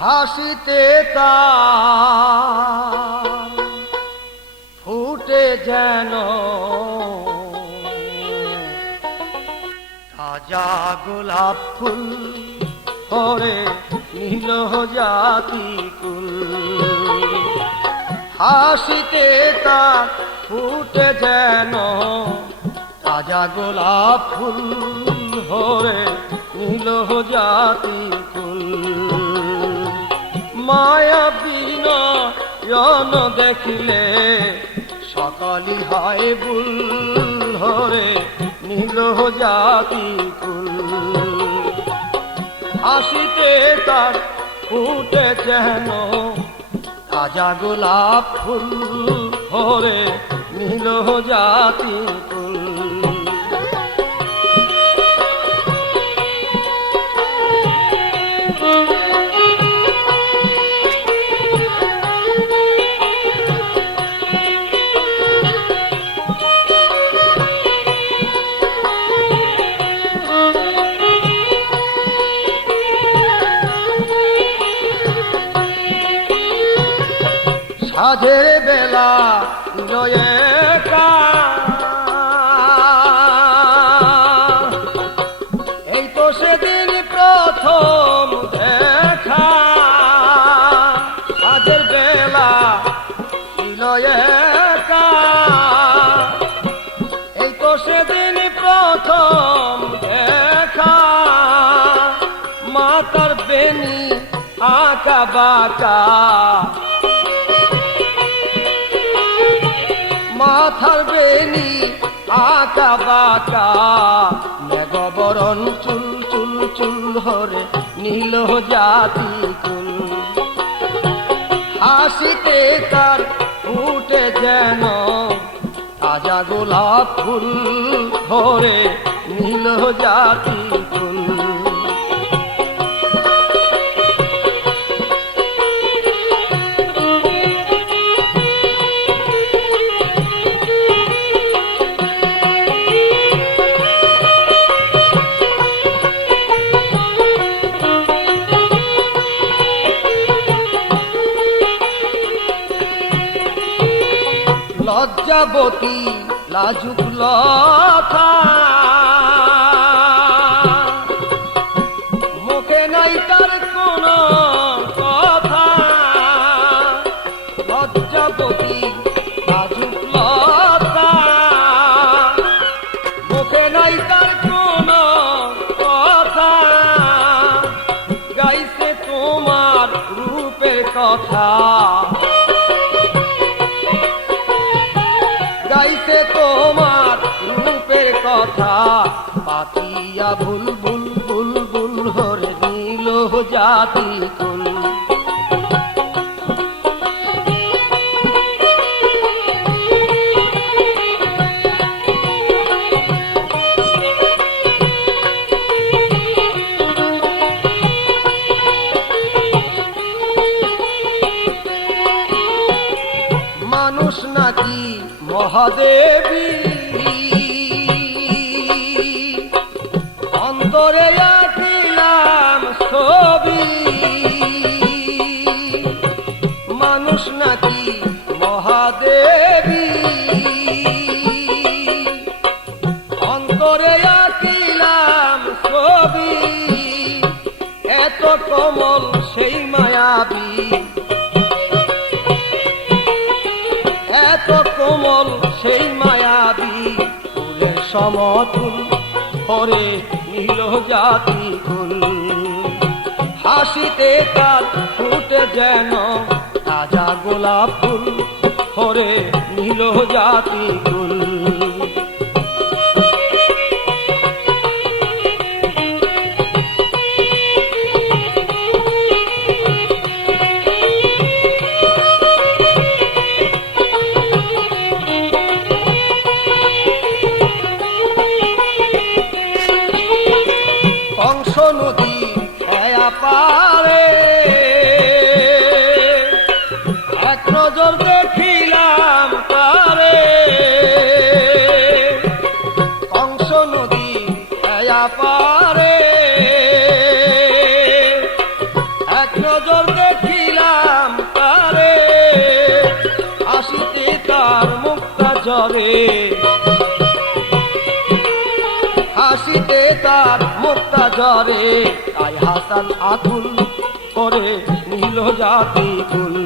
হাসিতে তার ফুটে যেন তাজা গোলাপ ফুল পরে নীল জাতি কুল। হাসিতে তার ফুটে যেন তাজা গোলাপ ফুল হরে নীল জাতি কুল। মায়া বিনয়ন দেখিলে সকালি হয় বুল হরে নীল জাতি কুল। হাসিতে তার ফুটে যেন তাজা গোলাপ ফুল হরে নীল জাতি কুল। সাধের বেলা এই তো সেদিন প্রথম দেখা। সাধের বেলা এই তো সেদিন প্রথম দেখা। মাতার বেনি আঁকা বাঁকা, মাথার বেনি আঁকা বাঁকা, মেঘবরণ চুল চুল চুল হরে নীল জাতি কুল। হাসিতে তার ফুটে যেন তাজা গোলাপ ফুল হরে নীল জাতি কুল। লজ্জাবতী লাজুক লতা, মুখে নাই তার কোন কথা। লজ্জাবতী লাজুক লতা, মুখে নাই তার কোন কথা। গাইছে তোমার রূপের কথা, গাইছে তোমার রূপের কথা। পাতিয়া ভুল ভুল ভুল ভুল হরে নীল জাতি কুল। মানুষ নাকি মহাদেবী, অন্তরে আঁকিলাম ছবি। মানুষ নাকি মহাদেবী, অন্তরে আঁকিলাম ছবি। এত কোমল সেই মায়াবী, এত কোমল সেই মায়াবী। ফুলের সমতুল হরে নীল জাতি কুল। হাসিতে তার ফুটে যেন তাজা গোলাপ ফুল হরে নীল জাতি কুল। কংস নদী ছায়া পারে এক নজর দেখিলাম তারে। কংস নদী ছায়া পারে এক নজর জ্বরে তাই হাসান আকুল করে নীল জাতি কুল।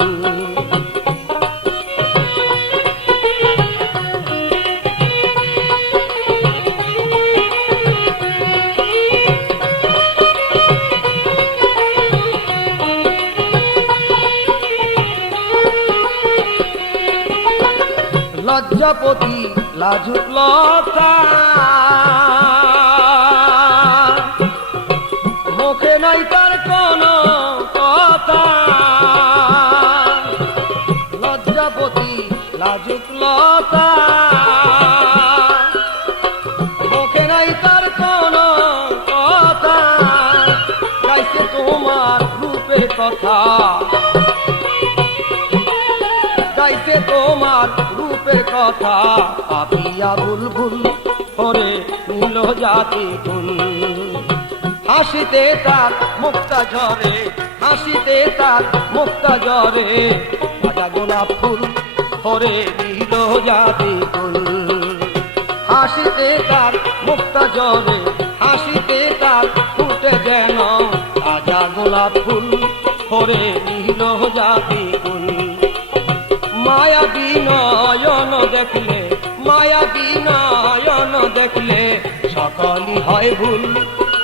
লজ্জাপতি লাজুক লতা মুখে নাই তার কোনো কথা। লজ্জাপতি লাজুক লতা মুখে নাই তার কোনো কথা। গাইছে তোমার রূপের কথা, গাইছে তোমার রূপের কথা। পাপিয়া বুলবুল করে নীল জাতি কুল। হাসিতে তার মুক্তা ঝরে, হাসিতে তার মুক্তা ঝরে। সাদা গোলাপ ফুল করে নীল জাতি কুল। হাসিতে তার মুক্তা ঝরে, হাসিতে তার ফুটে যেন সাদা গোলাপ ফুল করে নীল জাতি কুল। মায়া বিনয়ন দেখলে, মায়া বিনয়ন দেখলে সকলই হয় ভুল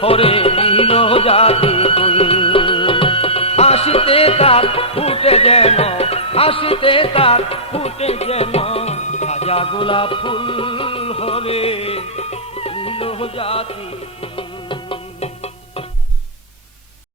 করে নীল জাতি কুল। হাসিতে তার ফুটে যেন, হাসিতে তার ফুটে যেন সাদা গোলাপ ফুল হরে নীল জাতি কুল।